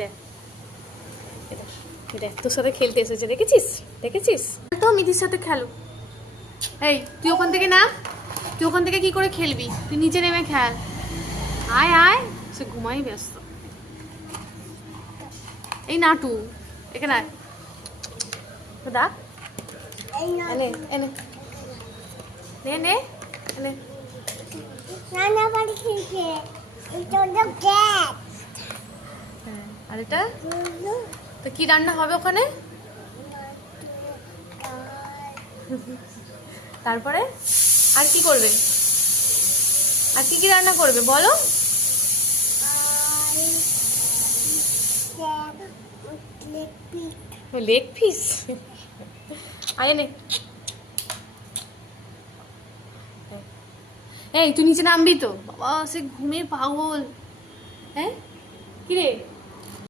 দেখ দেখ তোর সাথে খেলতে এসেছে, দেখেছিস দেখেছিস? তো মিদির সাথে খেলো। এই তুই ওখান থেকে নাম, তুই ওখান থেকে কি করে খেলবি? তুই নিচে নেমে খেল। আয় আয়, সে ঘুমাই ব্যস্ত। এই নাটু এখানে আয়, ডাক এনে এনে নে নে এনে। আর এটা তো কি রান্না হবে ওখানে? তারপরে আর কি করবে? আর কি কি রান্না করবে বলো? লেগ পিস আয় নে। এই তুই নিচে নামবি তো? বাবা সে ঘুমে পাগল। হ্যাঁ কিরে